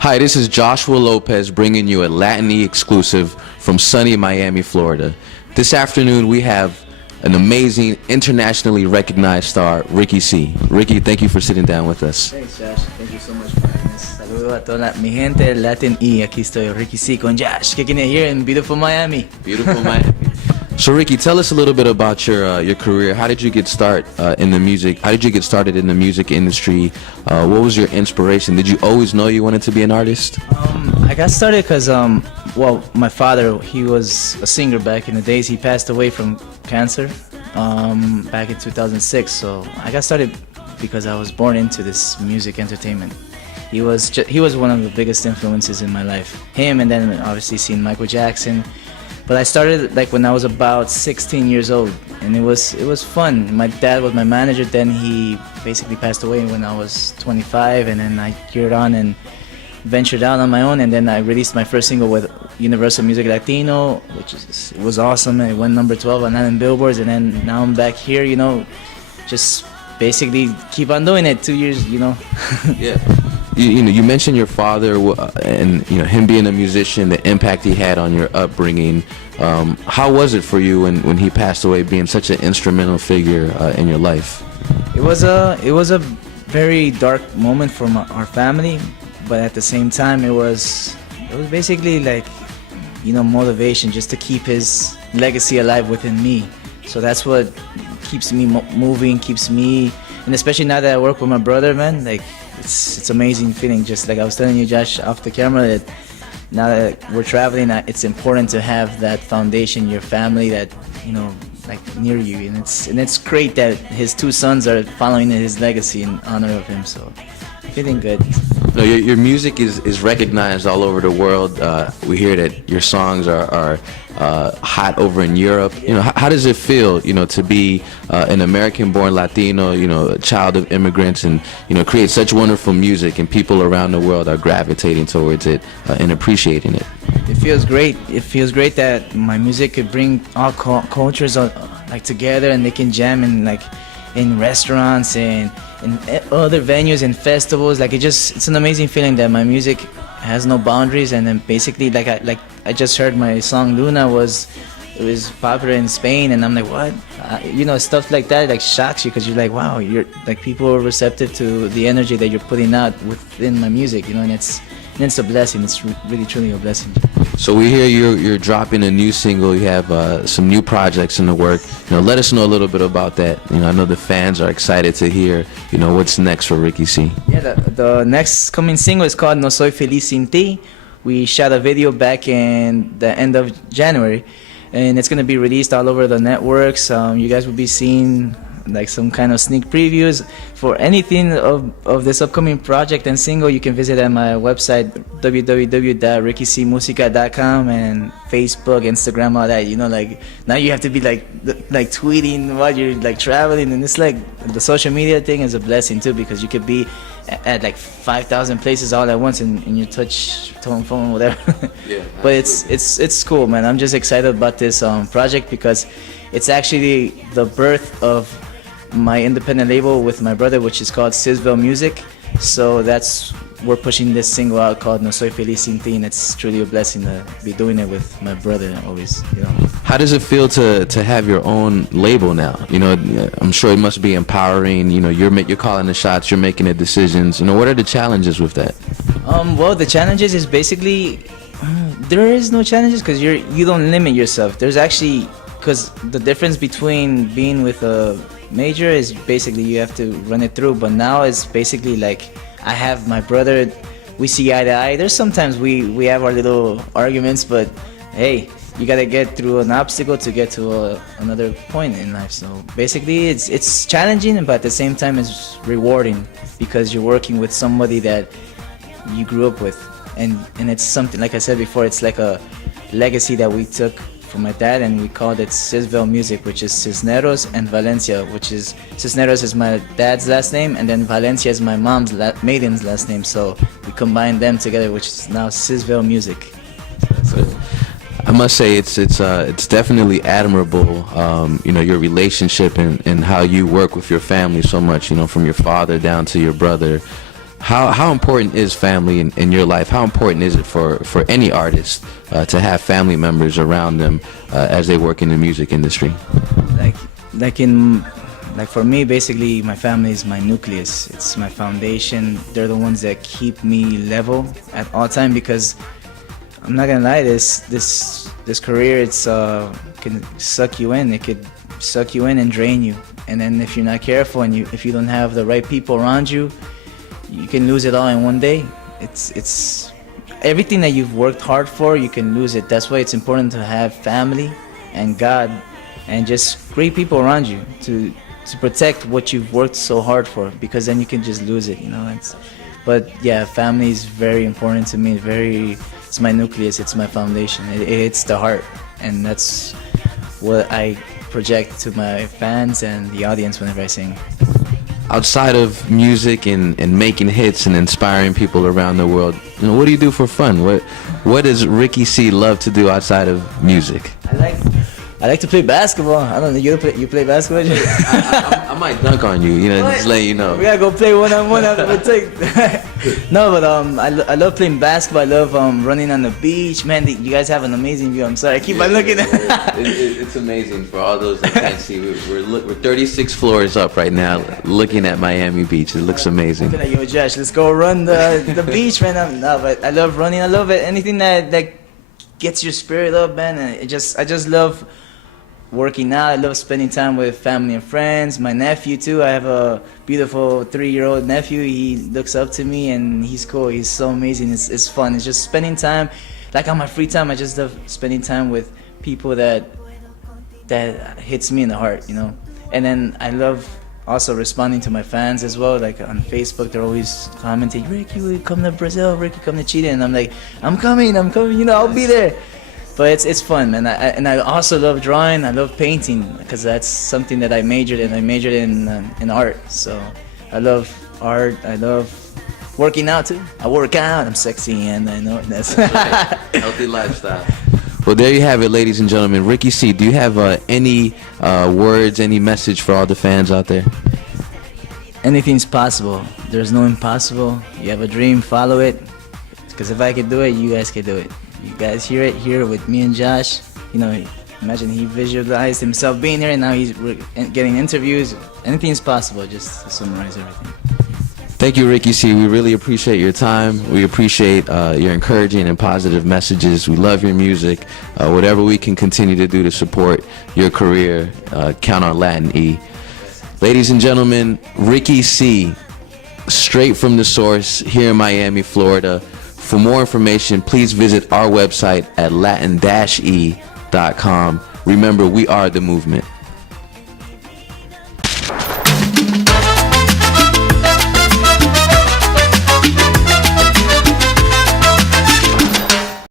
Hi, this is Joshua Lopez bringing you a Latin exclusive from sunny Miami, Florida. This afternoon we have an amazing, internationally recognized star, Ricky C. Ricky, thank you for sitting down with us. Thanks, Josh. Thank you so much for having us. Saludo a toda mi gente Latin y aquí estoy, Ricky C con Josh, kicking it here in beautiful Miami. Beautiful Miami. So Ricky, tell us a little bit about your career. How did you get started in the music? How did you get started in the music industry? What was your inspiration? Did you always know you wanted to be an artist? I got started because, well, my father, he was a singer back in the days. He passed away from cancer back in 2006. So I got started because I was born into this music entertainment. He was one of the biggest influences in my life. Him, and then obviously seeing Michael Jackson. But I started like when I was about 16 years old, and it was fun. My dad was my manager. Then he basically passed away when I was 25, and then I geared on and ventured out on my own. And then I released my first single with Universal Music Latino, which was awesome. It went number 12 on Latin Billboards, and then now I'm back here. Just basically keep on doing it. 2 years, Yeah. You mentioned your father and him being a musician, the impact he had on your upbringing. How was it for you when he passed away, being such an instrumental figure in your life? It was a very dark moment for our family, but at the same time it was basically like motivation just to keep his legacy alive within me. So that's what keeps me moving, keeps me, and especially now that I work with my brother, man, like it's amazing feeling. Just like I was telling you, Josh, off the camera, that now that we're traveling, it's important to have that foundation, your family, that like near you, and it's great that his two sons are following his legacy in honor of him. So feeling good. No, your music is recognized all over the world. We hear that your songs are hot over in Europe. How does it feel, to be an American-born Latino, a child of immigrants, and create such wonderful music, and people around the world are gravitating towards it and appreciating it? It feels great. It feels great that my music could bring all cultures like together, and they can jam in restaurants and in other venues and festivals. Like it's an amazing feeling that my music has no boundaries. And then basically I just heard my song Luna was popular in Spain, and I'm like, what? Stuff like that like shocks you, because you're like, wow, you're like, people are receptive to the energy that you're putting out within my music, and it's a blessing. It's really truly a blessing. So we hear you're dropping a new single. You have some new projects in the work. Let us know a little bit about that. I know the fans are excited to hear what's next for Ricky C. Yeah, the next coming single is called No Soy Feliz Sin Ti. We shot a video back in the end of January, and it's gonna be released all over the networks. You guys will be seeing like some kind of sneak previews for anything of this upcoming project and single. You can visit at my website www.rickycmusica.com, and Facebook, Instagram, all that. Like now you have to be like tweeting while you're like traveling, and it's like the social media thing is a blessing too, because you could be at like 5,000 places all at once in your touch tone phone, whatever. Yeah, but it's cool, man. I'm just excited about this project because it's actually the birth of my independent label with my brother, which is called Cisval Music. So we're pushing this single out called No Soy Feliz Sin Ti, and it's truly a blessing to be doing it with my brother always. How does it feel to have your own label now? I'm sure it must be empowering. You're calling the shots, you're making the decisions. What are the challenges with that? Well, the challenges is basically there is no challenges, because you don't limit yourself. There's actually, because the difference between being with a major is basically you have to run it through, but now it's basically like I have my brother, we see eye to eye. There's sometimes we have our little arguments, but hey, you gotta get through an obstacle to get to another point in life. So basically it's challenging, but at the same time it's rewarding, because you're working with somebody that you grew up with, and it's something, like I said before, it's like a legacy that we took from my dad, and we called it Cisval Music, which is Cisneros and Valencia, which is Cisneros is my dad's last name, and then Valencia is my mom's maiden's last name. So we combined them together, which is now Cisval Music. So I must say it's definitely admirable, your relationship and how you work with your family so much, from your father down to your brother. How important is family in your life? How important is it for any artist to have family members around them as they work in the music industry? Like for me, basically, my family is my nucleus. It's my foundation. They're the ones that keep me level at all time, because I'm not gonna lie, this career, it's can suck you in. It could suck you in and drain you. And then if you're not careful and if you don't have the right people around you, you can lose it all in one day. It's everything that you've worked hard for, you can lose it. That's why it's important to have family and God and just great people around you to protect what you've worked so hard for, because then you can just lose it, you know. But yeah, family is very important to me. It's my nucleus, it's my foundation. It's the heart, and that's what I project to my fans and the audience whenever I sing. Outside of music and making hits and inspiring people around the world, you know, what do you do for fun? What does Ricky C love to do outside of music? I like to play basketball. I don't know, you play basketball? I might dunk on you, you know, just let you know. We gotta go play one-on-one after the take. No, but I love playing basketball. I love running on the beach. Man, you guys have an amazing view. I'm sorry, I keep on looking. It's amazing for all those that can't see. We're 36 floors up right now, looking at Miami Beach. It looks amazing. I feel like, yo, Josh, let's go run the beach, man. No, but I love running. I love it. Anything that gets your spirit up, man. And I just love working out. I love spending time with family and friends. My nephew too. I have a beautiful 3-year-old nephew. He looks up to me and he's cool. He's so amazing. It's fun. It's just spending time. Like on my free time, I just love spending time with people that hits me in the heart, you know. And then I love also responding to my fans as well. Like on Facebook, they're always commenting, Ricky, come to Brazil. Ricky, come to Chile. And I'm like, I'm coming. You know, I'll be there. But it's fun, man. And I also love drawing. I love painting, because that's something that I majored in. I majored in art. So I love art. I love working out too. I work out. I'm sexy, and I know that's right. Healthy lifestyle. Well, there you have it, ladies and gentlemen. Ricky C, do you have any words, any message for all the fans out there? Anything's possible. There's no impossible. You have a dream, follow it. Because if I could do it, you guys can do it. You guys hear it here with me and Josh. You know, imagine he visualized himself being here, and now we're getting interviews. Anything's possible, just to summarize everything. Thank you, Ricky C. We really appreciate your time. We appreciate your encouraging and positive messages. We love your music. Whatever we can continue to do to support your career, count on Latin E. Ladies and gentlemen, Ricky C, straight from the source here in Miami, Florida. For more information, please visit our website at latin-e.com. Remember, we are the movement.